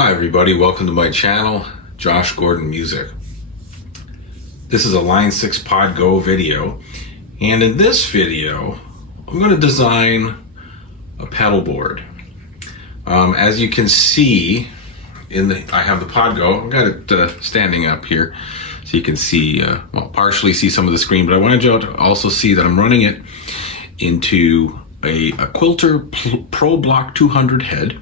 Hi everybody, welcome to my channel, Josh Gordon Music. This is a Line 6 Pod Go video, and in this video I'm going to design a pedal board. As you can see, I have the Pod Go. I've got it standing up here so you can see, partially see some of the screen, but I wanted you to also see that I'm running it into a Quilter Pro Block 200 head.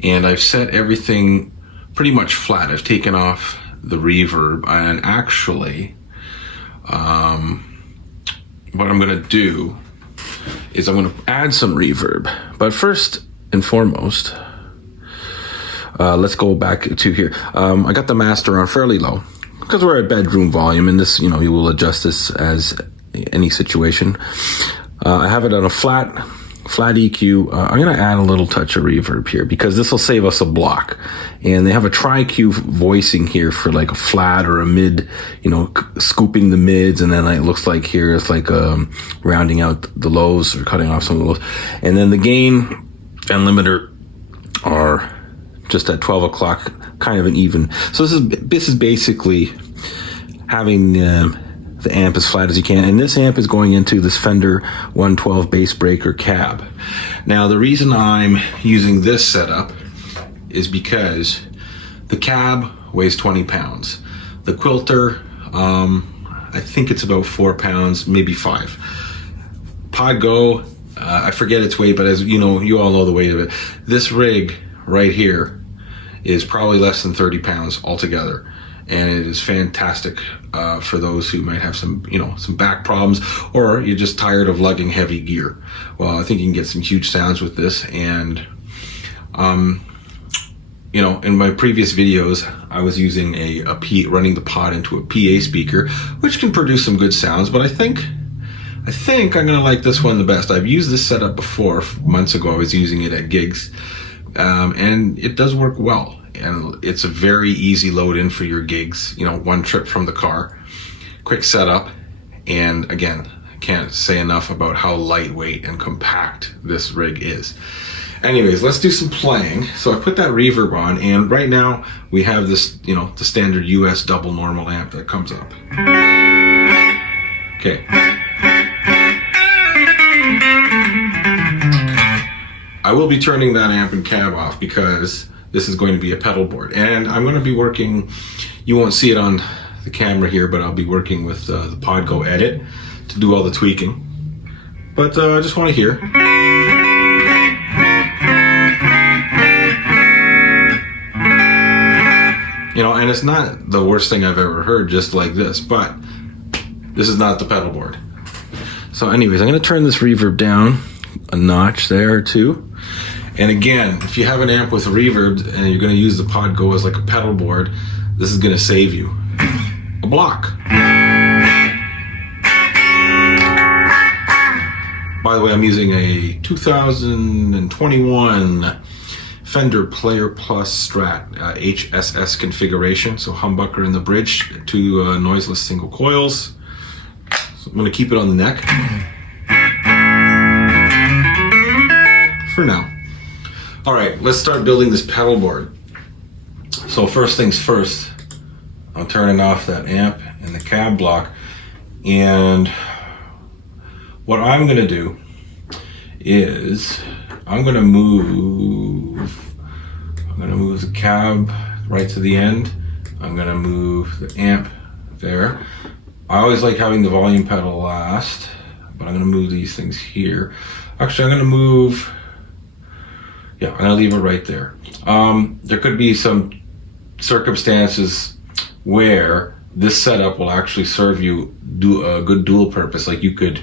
And I've set everything pretty much flat. I've taken off the reverb, and actually what I'm going to do is I'm going to add some reverb. But first and foremost, let's go back to here. I got the master on fairly low because we're at bedroom volume, and this, you will adjust this as any situation. I have it on a flat EQ. I'm going to add a little touch of reverb here because this will save us a block. And they have a tri-Q voicing here for like a flat or a mid, scooping the mids, and then it looks like here it's like rounding out the lows or cutting off some of the lows. And then the gain and limiter are just at 12 o'clock, kind of an even. So this is basically having the amp as flat as you can, and this amp is going into this Fender 112 bass breaker cab. Now the reason I'm using this setup is because the cab weighs 20 pounds. The Quilter, I think it's about 4 pounds, maybe 5. Pod Go, I forget its weight, but as you know, you all know the weight of it. This rig right here is probably less than 30 pounds altogether. And it is fantastic for those who might have some back problems, or you're just tired of lugging heavy gear. Well, I think you can get some huge sounds with this. And in my previous videos, I was using running the pod into a PA speaker, which can produce some good sounds. But I think I'm gonna like this one the best. I've used this setup before. Months ago, I was using it at gigs, and it does work well. And it's a very easy load in for your gigs, one trip from the car, quick setup. And again, I can't say enough about how lightweight and compact this rig is. Anyways, let's do some playing. So I put that reverb on, and right now we have this, the standard US double normal amp that comes up. Okay. I will be turning that amp and cab off because this is going to be a pedal board, and I'm going to be working, you won't see it on the camera here, but I'll be working with the Pod Go Edit to do all the tweaking. But I just want to hear. And it's not the worst thing I've ever heard just like this, but this is not the pedal board. So anyways, I'm going to turn this reverb down a notch there or two. And again, if you have an amp with reverb and you're going to use the Pod Go as like a pedal board, this is going to save you a block. By the way, I'm using a 2021 Fender Player Plus Strat HSS configuration, so humbucker in the bridge, 2 noiseless single coils. So I'm going to keep it on the neck for now. All right, let's start building this pedal board. So first things first, I'm turning off that amp and the cab block. And what I'm gonna do is I'm gonna move the cab right to the end. I'm gonna move the amp there. I always like having the volume pedal last, but I'm gonna move these things here. Actually, I'm gonna leave it right there. There could be some circumstances where this setup will actually serve you a good dual purpose. Like you can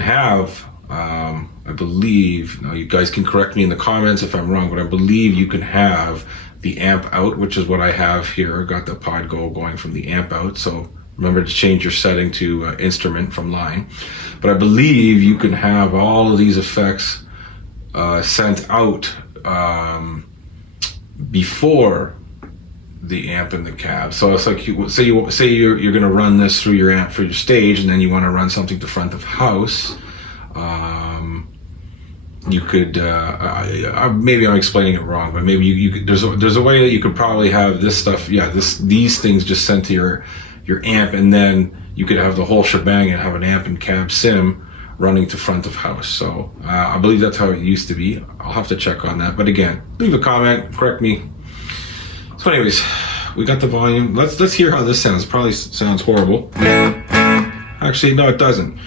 have, I believe, now you guys can correct me in the comments if I'm wrong, but I believe you can have the amp out, which is what I have here. I got the Pod Go going from the amp out. So remember to change your setting to instrument from line. But I believe you can have all of these effects sent out before the amp and the cab. So it's like say you're going to run this through your amp for your stage, and then you want to run something to front of house. you could maybe I'm explaining it wrong, but maybe you could, there's a way that you could probably have this stuff, these things just sent to your amp, and then you could have the whole shebang and have an amp and cab sim running to front of house. So I believe that's how it used to be. I'll have to check on that, but again, leave a comment, correct me. So anyways, we got the volume. Let's hear how this sounds. Probably sounds horrible. Actually, no, it doesn't.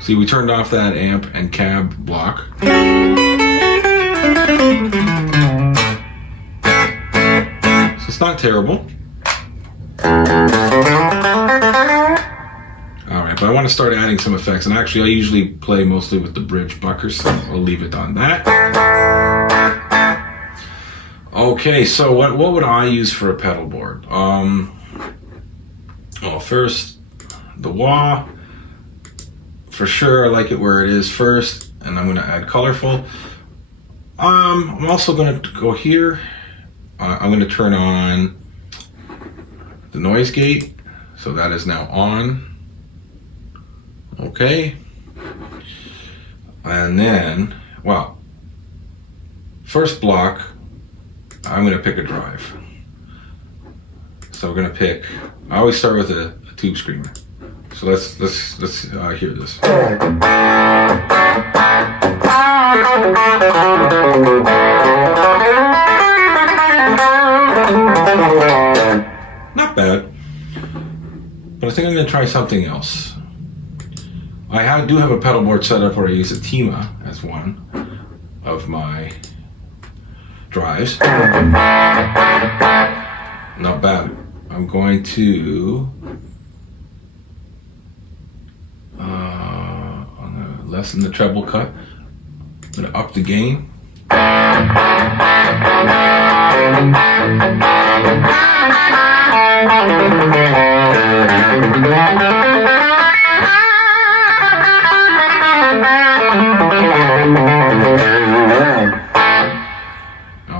See, we turned off that amp and cab block. So it's not terrible. Alright, but I want to start adding some effects. And actually, I usually play mostly with the bridge buckers, so I'll leave it on that. Okay, so what would I use for a pedal board? Well, first, the wah. For sure, I like it where it is first, and I'm going to add colorful. I'm also going to go here. I'm going to turn on the noise gate, so that is now on. Okay. And then, well, first block, I'm going to pick a drive. So we're going to pick, I always start with a tube screamer. So let's hear this. Not bad, but I think I'm going to try something else. I do have a pedal board set up where I use a Tima as one of my drives. Not bad. I'm going to lessen the treble cut. I'm going to up the gain.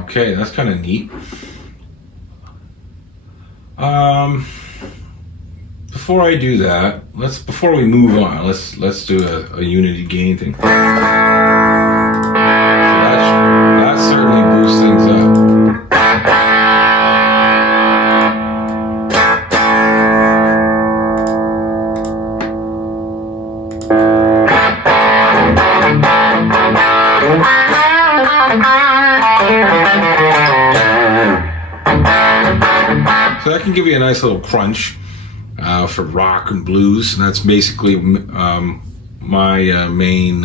Okay, that's kind of neat. Before I do that, before we move on, let's do a unity gain thing. So that certainly boosts things up. So that can give you a nice little crunch for rock and blues, and that's basically my main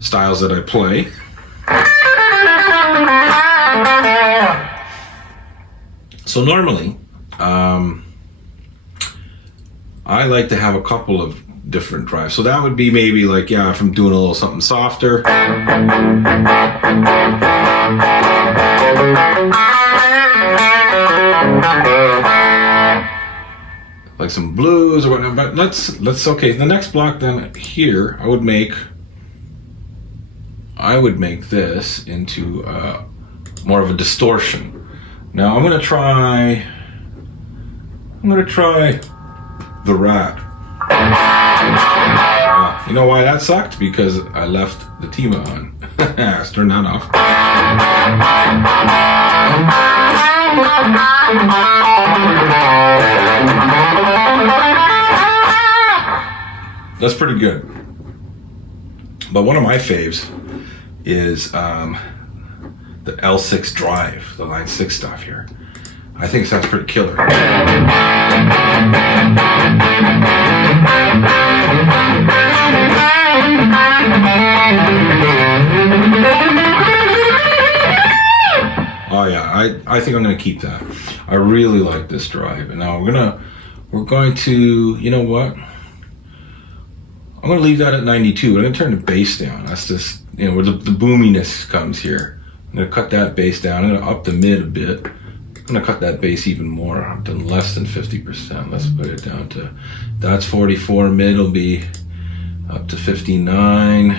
styles that I play. So normally, I like to have a couple of different drives. So that would be maybe like, if I'm doing a little something softer. Like some blues or whatnot, but let's okay. The next block then here, I would make this into more of a distortion. Now I'm gonna try the Rat. You know why that sucked? Because I left the Tima on. Let's turn that off. That's pretty good. But one of my faves is the L6 drive, the line 6 stuff here. I think it sounds pretty killer. Oh yeah, I think I'm gonna keep that. I really like this drive. And now we're going to, you know what? I'm gonna leave that at 92. I'm gonna turn the bass down. That's just, where the boominess comes here. I'm gonna cut that bass down. I'm gonna up the mid a bit. I'm gonna cut that bass even more, up to less than 50%. Let's put it down to, that's 44. Mid will be up to 59.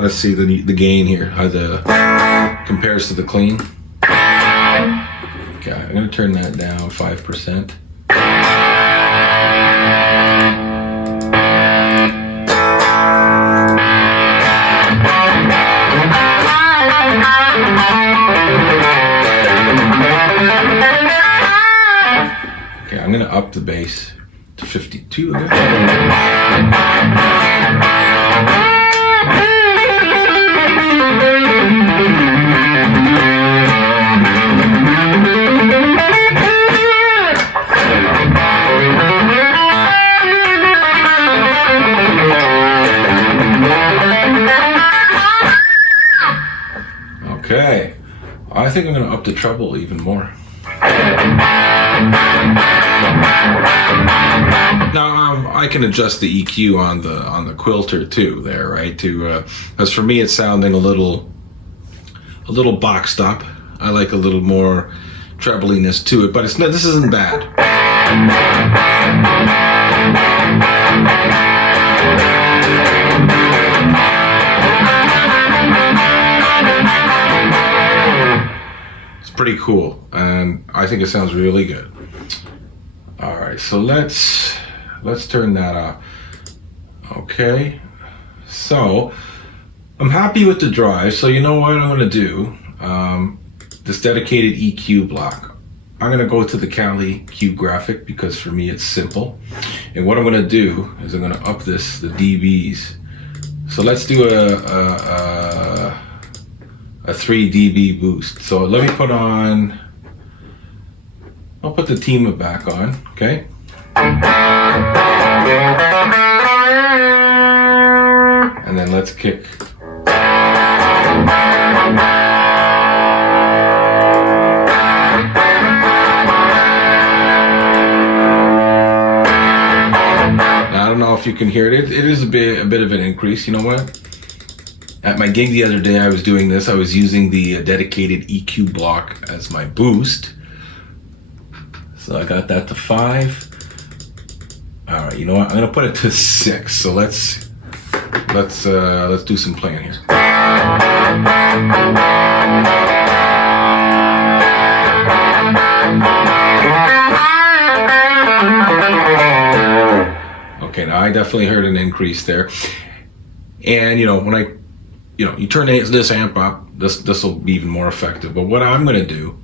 Let's see the gain here, how the compares to the clean. Okay, I'm gonna turn that down 5%. the bass to 52 again. Okay, I think I'm going to up the treble even more. Now I can adjust the EQ on the quilter too, there, right? Because for me it's sounding a little boxed up. I like a little more trebliness to it, but it's not. This isn't bad. Pretty cool, and I think it sounds really good. All right, so let's turn that up. Okay, so I'm happy with the drive. So you know what I'm going to do? This dedicated EQ block, I'm going to go to the Cali Q graphic because for me it's simple. And what I'm going to do is I'm going to up the dBs. So let's do a 3 dB boost. So let me put on, I'll put the Tima back on, okay? And then let's kick. Now, I don't know if you can hear it. It is a bit of an increase. You know what? At my gig the other day, I was doing this. I was using the dedicated EQ block as my boost. So I got that to 5. All right, you know what? I'm gonna put it to 6. So let's do some playing here. Okay, now I definitely heard an increase there. And you know, when you turn this amp up, this will be even more effective. But what I'm going to do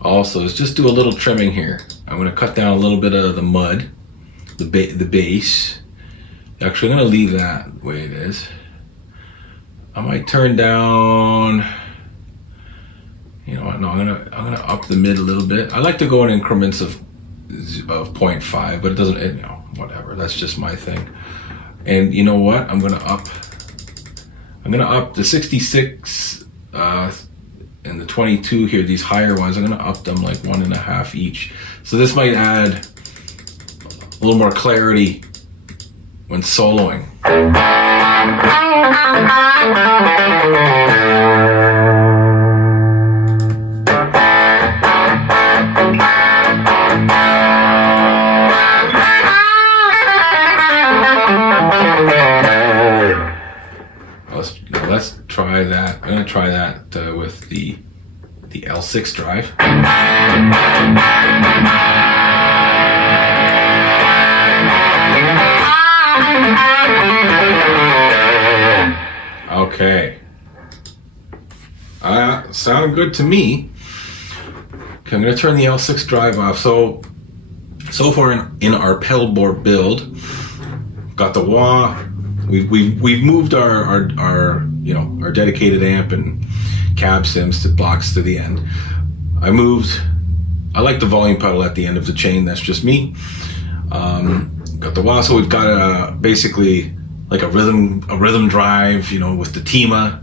also is just do a little trimming here. I'm going to cut down a little bit of the mud, the bass. Actually, I'm going to leave that the way it is. I might turn down. You know what? No, I'm gonna up the mid a little bit. I like to go in increments of 0.5, but it doesn't. You know, whatever. That's just my thing. And you know what? I'm gonna up the 66 and the 22 here, these higher ones. I'm gonna up them like 1.5 each. So this might add a little more clarity when soloing. Let's try that. I'm going to try that with the L6 drive. Okay. Sounded good to me. Okay, I'm going to turn the L6 drive off. So far in our Pedalboard build, got the wah. We've moved our dedicated amp and cab sims to blocks to the end. I like the volume pedal at the end of the chain. That's just me. Got the wah. So we've got basically like a rhythm drive, with the Tima,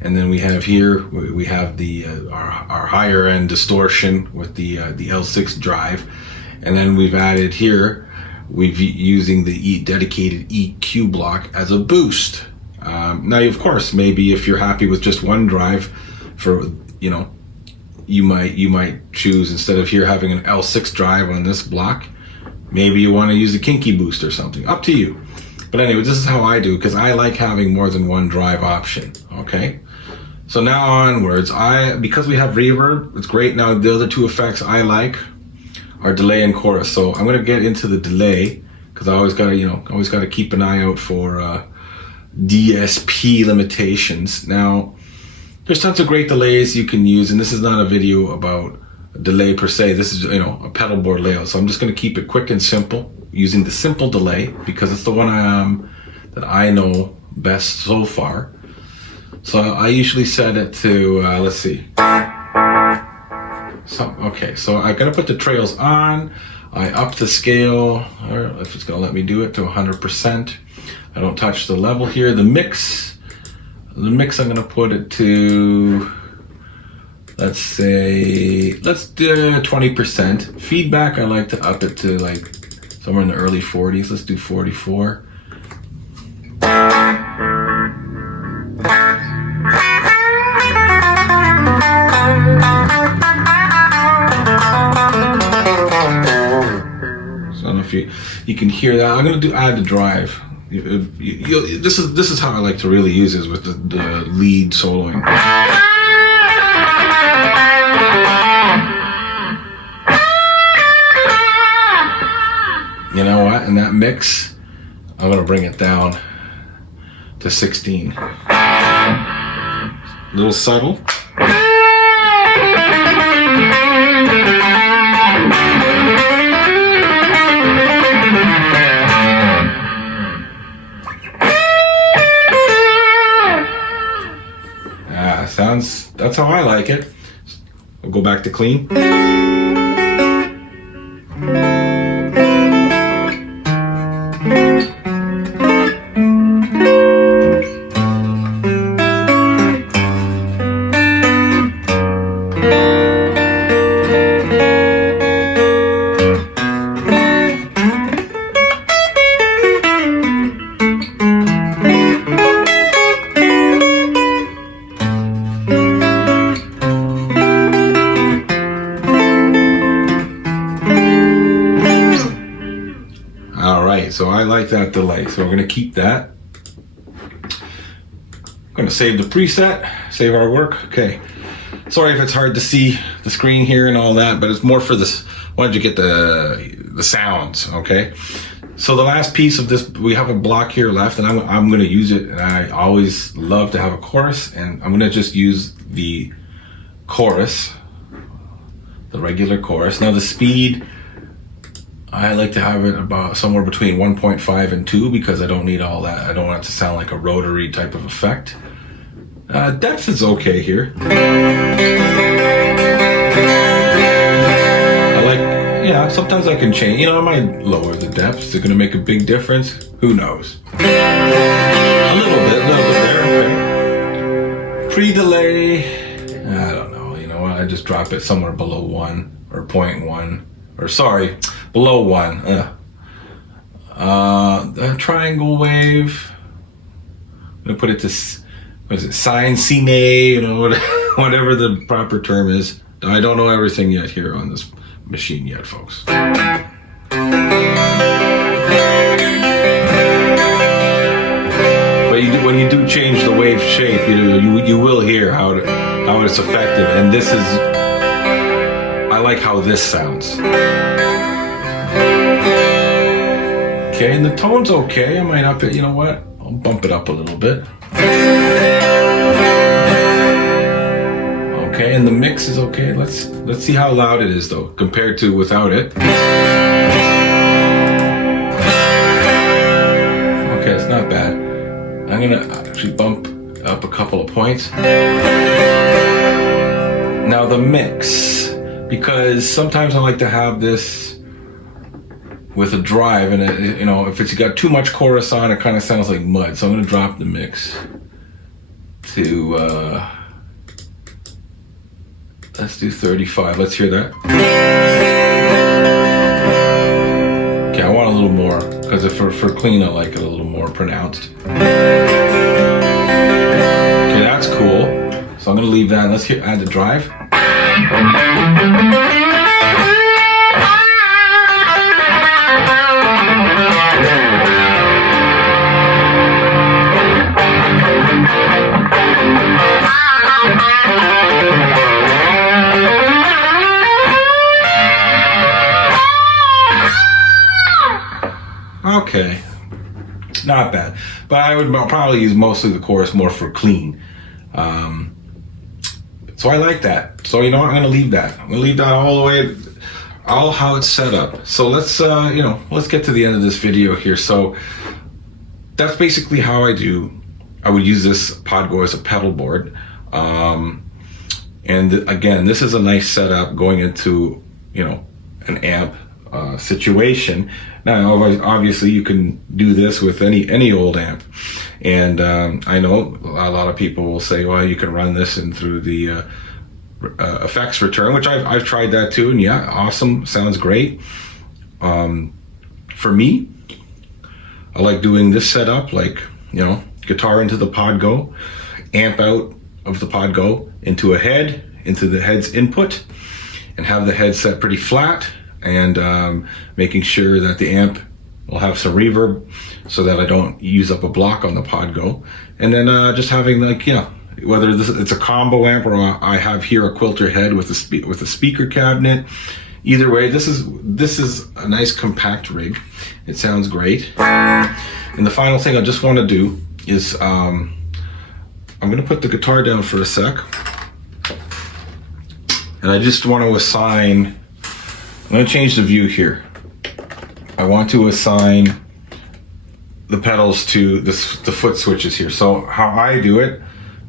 and then we have here we have the our higher end distortion with the L6 drive, and then we've added here. We've using the dedicated EQ block as a boost. Now, of course, maybe if you're happy with just one drive, you might choose, instead of here having an L6 drive on this block, maybe you want to use a kinky boost or something. Up to you. But anyway, this is how I do, because I like having more than one drive option. Okay. So now onwards, because we have reverb, it's great. Now the other two effects I like are delay and chorus. So I'm going to get into the delay, because I always got to keep an eye out for DSP limitations. Now, there's tons of great delays you can use, and this is not a video about delay per se. This is, a pedal board layout. So I'm just going to keep it quick and simple using the simple delay because it's the one that I know best so far. So I usually set it to, let's see. Okay, so I'm going to put the trails on. I up the scale, or if it's going to let me do it, to 100%. I don't touch the level here. The mix I'm going to put it to, let's do 20%. Feedback, I like to up it to like somewhere in the early 40s. Let's do 44. So I don't know if you can hear that. I'm going to add the drive. This is how I like to really use this with the lead soloing. You know what? In that mix, I'm going to bring it down to 16. A little subtle. That's how I like it. I'll go back to clean. So I like that delay, so we're going to keep that. I'm going to save the preset, save our work. Okay, sorry if it's hard to see the screen here and all that, but it's more for this. Wanted you to get the sounds. Okay, so the last piece of this, we have a block here left, and I'm going to use it. And I always love to have a chorus, and I'm going to just use the chorus, the regular chorus. Now the speed, I like to have it about somewhere between 1.5 and 2 because I don't need all that. I don't want it to sound like a rotary type of effect. Depth is okay here. I like, sometimes I can change. I might lower the depth. Is it going to make a big difference? Who knows? A little bit there. Okay. Pre-delay, I don't know. You know what? I just drop it somewhere below 1 or 0.1. Or sorry, below 1. The triangle wave, I'm gonna put it to, what is it, sine, sine, whatever the proper term is. I don't know everything yet here on this machine yet, folks. But when you do change the wave shape, you will hear how it's effective, and this is, I like how this sounds. Okay, and the tone's okay. I might up it, you know what? I'll bump it up a little bit. Okay, and the mix is okay. Let's see how loud it is though, compared to without it. Okay, it's not bad. I'm gonna actually bump up a couple of points. Now the mix. Because sometimes I like to have this with a drive, and if it's got too much chorus on, it kind of sounds like mud. So I'm going to drop the mix to let's do 35. Let's hear that. Okay, I want a little more because for clean, I like it a little more pronounced. Okay, that's cool. So I'm going to leave that. Let's add the drive. Okay, not bad, but I would probably use mostly the chorus more for clean. So I like that. So you know what, I'm gonna leave that. I'm gonna leave that all the way, all how it's set up. So let's let's get to the end of this video here. So that's basically how I would use this Pod Go as a pedal board. And again, this is a nice setup going into, an amp situation. Now, obviously you can do this with any old amp. And I know a lot of people will say, well, you can run this in through the effects return, which I've tried that too. And yeah, awesome. Sounds great. For me, I like doing this setup, like, guitar into the Pod Go, amp out of the Pod Go into a head, into the head's input, and have the head set pretty flat, and making sure that the amp will have some reverb so that I don't use up a block on the Pod Go. And then just having, like, whether it's a combo amp or I have here a quilter head with a speaker cabinet. Either way, this is a nice compact rig. It sounds great. And the final thing I just want to do is I'm going to put the guitar down for a sec. And I just want to assign, I'm going to change the view here. I want to assign the pedals to the foot switches here. So how I do it,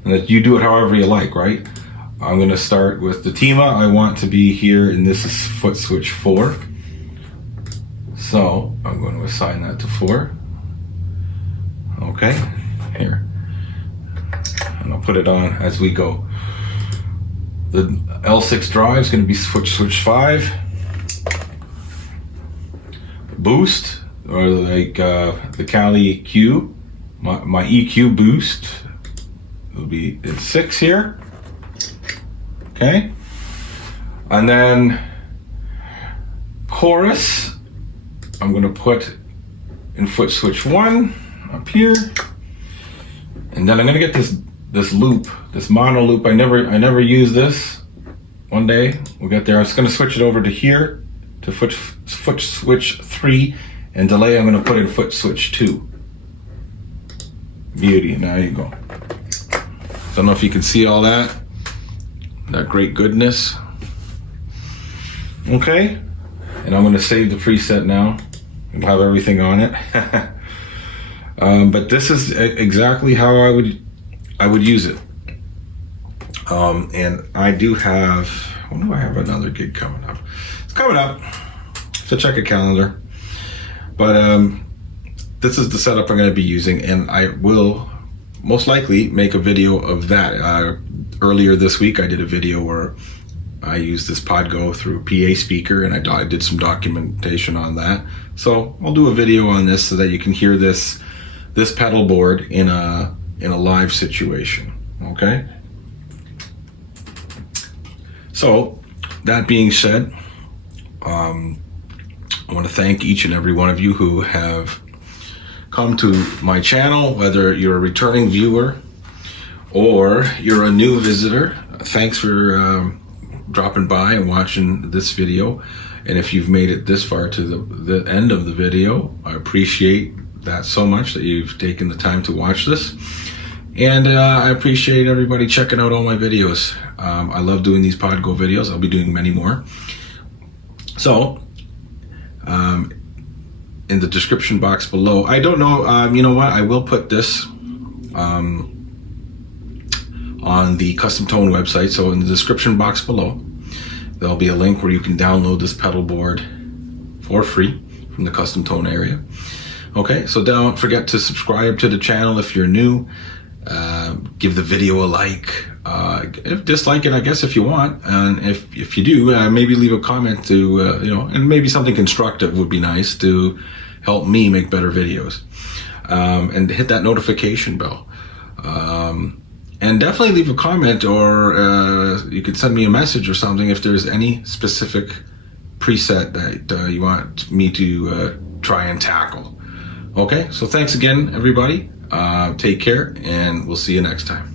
and that you do it however you like, right? I'm going to start with the Tima. I want to be here, and this is foot switch 4. So I'm going to assign that to 4. Okay, here. And I'll put it on as we go. The L6 drive is going to be foot switch 5. Boost, or like the Cali Q, my EQ boost will be at 6 here. Okay, and then chorus, I'm going to put in foot switch 1 up here, and then I'm going to get this loop, this mono loop. I never use this. One day we'll get there. I'm just going to switch it over to here to foot switch 3, and delay I'm going to put in foot switch 2. Beauty. Now you go. Don't know if you can see all that great goodness. Okay, and I'm going to save the preset now and have everything on it. But this is exactly how I would use it. And I do have, when do I have another gig coming up? It's coming up, so check a calendar. But this is the setup I'm going to be using, and I will most likely make a video of that. Earlier this week I did a video where I used this Pod Go through a PA speaker, and I did some documentation on that. So I'll do a video on this so that you can hear this pedal board in a live situation. Okay? So that being said, I want to thank each and every one of you who have come to my channel, whether you're a returning viewer or you're a new visitor. Thanks for dropping by and watching this video. And if you've made it this far to the end of the video, I appreciate that so much, that you've taken the time to watch this. And I appreciate everybody checking out all my videos. I love doing these Pod Go videos. I'll be doing many more. So, in the description box below, I don't know, you know what, I will put this on the Custom Tone website. So in the description box below, there'll be a link where you can download this pedal board for free from the Custom Tone area. Okay, so don't forget to subscribe to the channel if you're new. Give the video a like. Dislike it, I guess, if you want. And if you do, maybe leave a comment to, and maybe something constructive would be nice to help me make better videos. And hit that notification bell. And definitely leave a comment, or you could send me a message or something if there's any specific preset that you want me to try and tackle. Okay, so thanks again, everybody. Take care, and we'll see you next time.